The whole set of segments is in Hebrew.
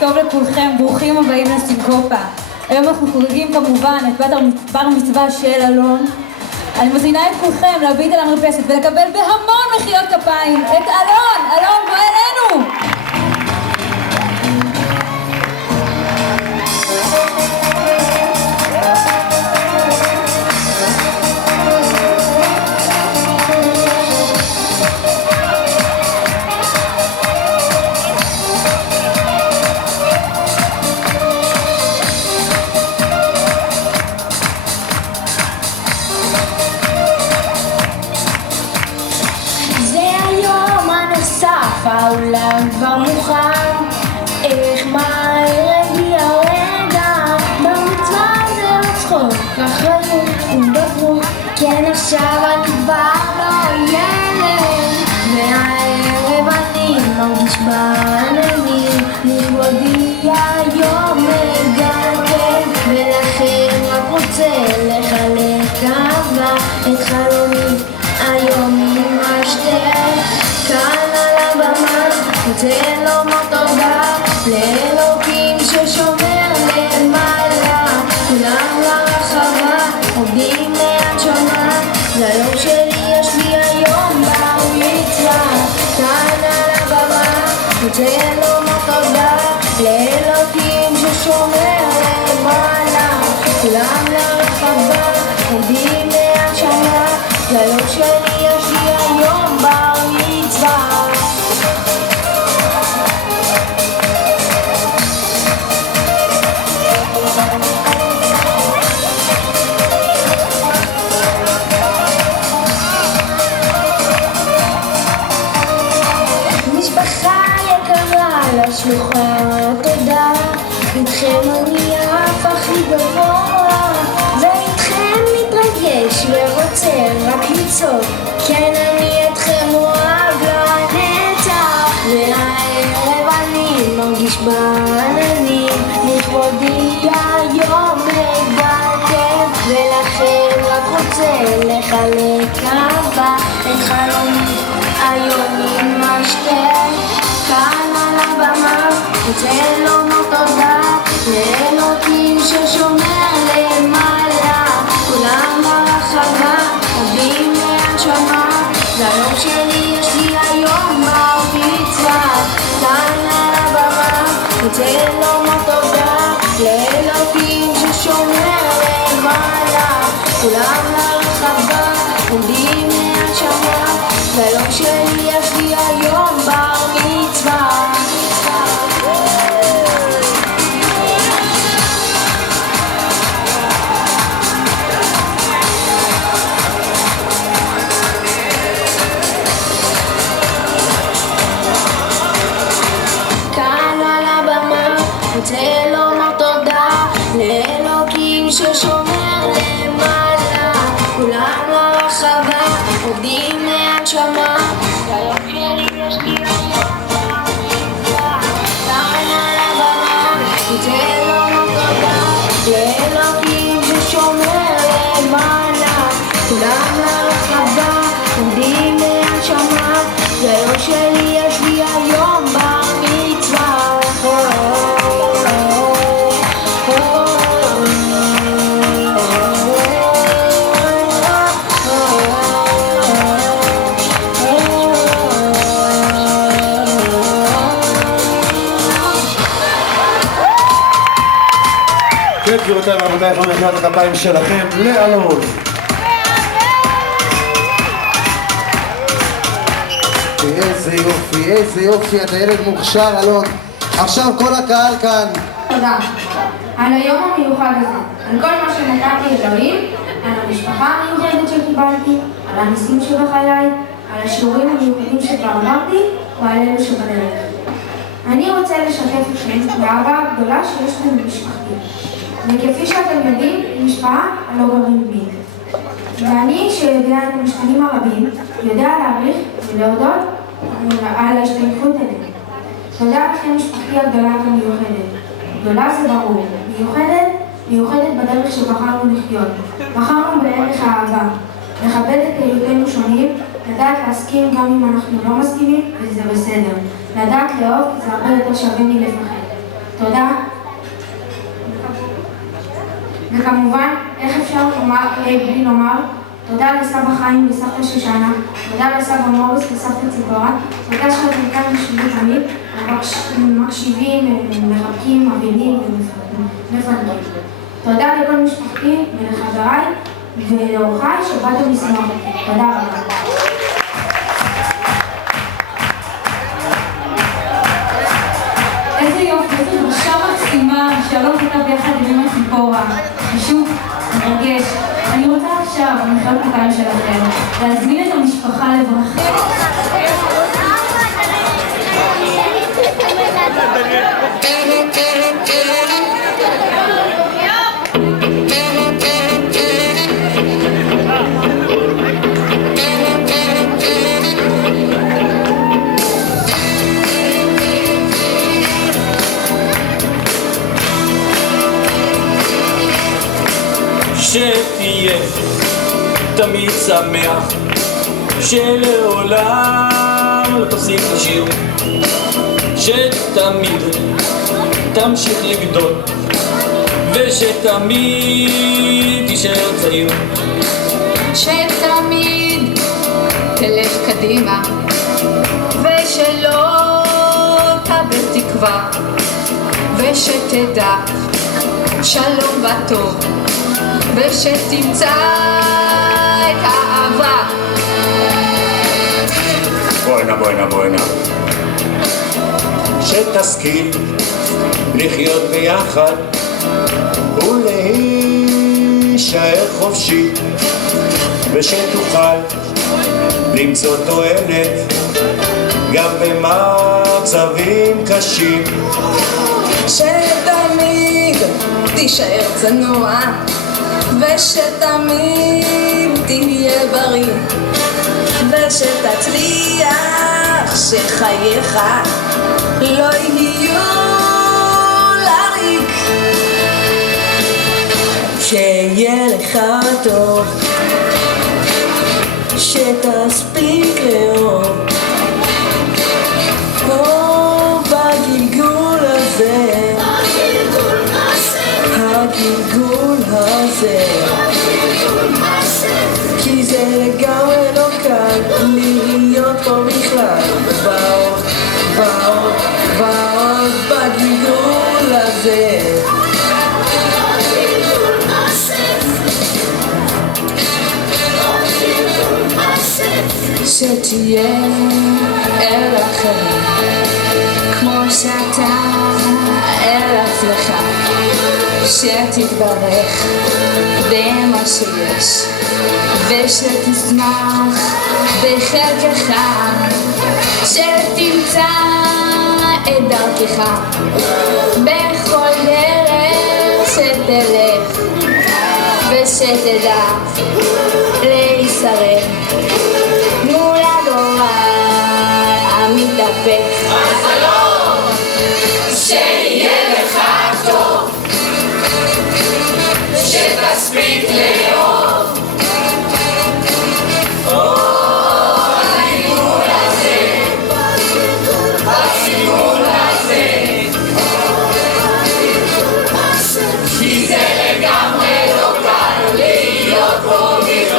טוב לכולכם, ברוכים הבאים לסינקופה. היום אנחנו חוגגים כמובן את בר מצווה של אלון. אני מזמינה את כולכם להביט על המרפסת ולקבל בהמון מחיאות כפיים את אלון! אלון, בוא אלינו! העולם כבר מוכן, איך מהר הגיע הרגע, במצווה זה לצחוק, אחריות ובגרות, כן עכשיו אני כבר לא ילד, והערב אני מרגיש בעננים, לכבודי היום הגעתם, ולכן רק רוצה לחלק אהבה, את חלומי היום עם השתר, כאן על הבמה, רוצה לומר תודה לאלוקים ששומר למעלה, כולם לרחבה, עובדים להנשמה, ליום שלי יש לי היום בר מצווה, כאן על הבמה, רוצה לומר תודה לאלוקים ששומר למעלה, כולם לרחבה, עובדים להנשמה, ליום שלי יש לי היום בר מצווה. משפחה יקרה לשלוחה תודה, איתכם אני אף הכי גבוה, ואיתכם מתרגש ורוצה רק לצעוק, כן אני אתכם אוהב לנצח, והערב אני מרגיש בעננים, לכבודי היום הגעתם, ולכן רק רוצה לחלק אהבה, את חלומי היום עם השתר, כאן על הבמה, רוצה לומר תודה לאלוקים ששומר למעלה, כולם ברחבה, עובדים להנשמה, ליום שלי יש לי היום בר מצווה, כאן על הבמה, רוצה לומר תודה לאלוקים ששומר למעלה, כולם לרחבה, עומדים להנשמה, ליום שלי יש לי היום בר מצווה. כאן על הבמה, רוצה לומר תודה לאלוקים ששומר למעלה, כולם לרחבה, עובדים להנשמה, ליום שלי יש לי היום בר מצווה, כאן על הבמה, רוצה לומר תודה לאלוקים ששומר למעלה, כולם לרחבה, עובדים להנשמה, ליום שלי יש לי היום בר מצווה. כן, גבירותיי ורבותיי, יכולים מחיאות הכפיים שלכם לאלון. איזה יופי, איזה יופי, אתה ילד מוכשר אלון. עכשיו כל הקהל כאן. תודה על היום המיוחד הזה, על כל מה שנתתי אלוהים, על המשפחה המיוחדת שקיבלתי, על הניסים שבחיי, על השיעורים המיוחדים שכבר עברתי ועל אלו שבדרך. אני רוצה לשתף אתכם באהבה הגדולה שיש לי במשפחתי, וכפי שאתם יודעים, היא משפחה הלא גרעין בי. ואני שיודע את המשתנים הרבים, יודע להעריך ולהודות על ההשתייכות אליהם. תודה לכם משפחתי הגדולה והמיוחדת. גדולה זה ברור, מיוחדת בדרך שבחרנו לחיות. בחרנו בערך האהבה, לכבד את היותנו שונים, לדעת להסכים גם אם אנחנו לא מסכימים, וזה בסדר. לדעת לאהוב, זה הרבה יותר שווה מלפחד. תודה. וכמובן, איך אפשר לומר בלי לומר, תודה לסבא חיים וסבתא שושנה, תודה לסבא מוריס וסבתא ציפורה, תודה שאתם כאן בשבילי תמיד, מקשיבים, מחבקים, מבינים ומפנקים. תודה לכל משפחתי ולחבריי ולאורחיי שבאתם לשמוח. תודה רבה. איזה יופי, איזו דרשה מקסימה שאלון כתב ביחד עם אמא ציפורה. פשוט מרגש. אני רוצה עכשיו, במחיאות כפיים שלכם, להזמין את המשפחה לברכה. שתהיה תמיד שמח, שלעולם לא תפסיק לשיר, שתמיד תמשיך לגדול, ושתמיד תישאר צעיר, שתמיד תלך קדימה, ושלא תאבד תקווה, ושתדע שלום וטוב, ושתמצא את האהבה. בואנה שתשכיל לחיות ביחד ולהישאר חופשי, ושתוכל למצוא תועלת גם במצבים קשים, שתמיד תישאר צנוע, ושתמיד תהיה בריא, ושתצליח שחייך לא יהיו לריק, שיהיה לך טוב, שתספיק לאהוב, בגלגול הזה, הגלגול הזה, כי זה לגמרי לא קל להיות פה בכלל, ועוד בגלגול הזה. שתהיה אל אחרים כמו שאתה אל עצמך, שתתברך במה שיש, ושתשמח בחלקך, שתמצא את דרכך בכל דרך שתלך, ושתדע להישרד מול הגורל המתהפך. החלום שיהיה לך טוב, שתספיק לאהוב, בגלגול הזה, כי זה לגמרי לא קל להיות פה בכלל.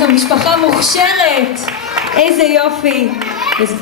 זו משפחה מוכשרת. איזה יופי. איזה...